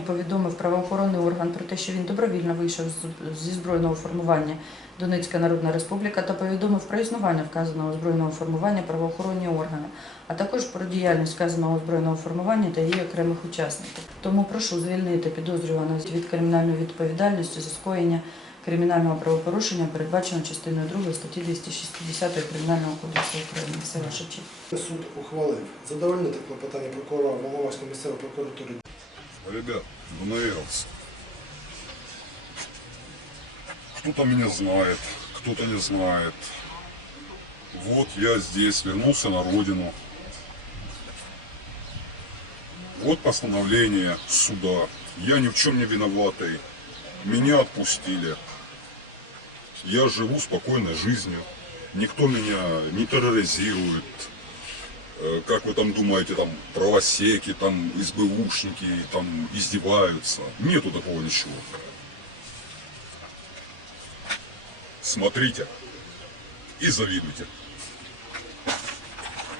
повідомив правоохоронний орган про те, що він добровільно вийшов зі збройного формування Донецька Народна Республіка та повідомив про існування вказаного збройного формування правоохоронні органи, а також про діяльність вказаного збройного формування та її окремих учасників. Тому прошу звільнити підозрюваного від кримінальної відповідальності за скоєння кримінального правопорушення, передбаченого частиною 2 статті 260 Кримінального кодексу України. Все ваша честь. Суд ухвалив задовольнити клопотання прокурора Волноваської місцевої прокуратури Ребят, наверился. Кто-то меня знает, кто-то не знает. Вот я здесь, вернулся на родину. Вот постановление суда. Я ни в чем не виноватый. Меня отпустили. Я живу спокойной жизнью. Никто меня не терроризирует. Э, как вы там думаете, там правосеки, там СБУшники там издеваются. Нету такого ничего. Смотрите и завидуйте.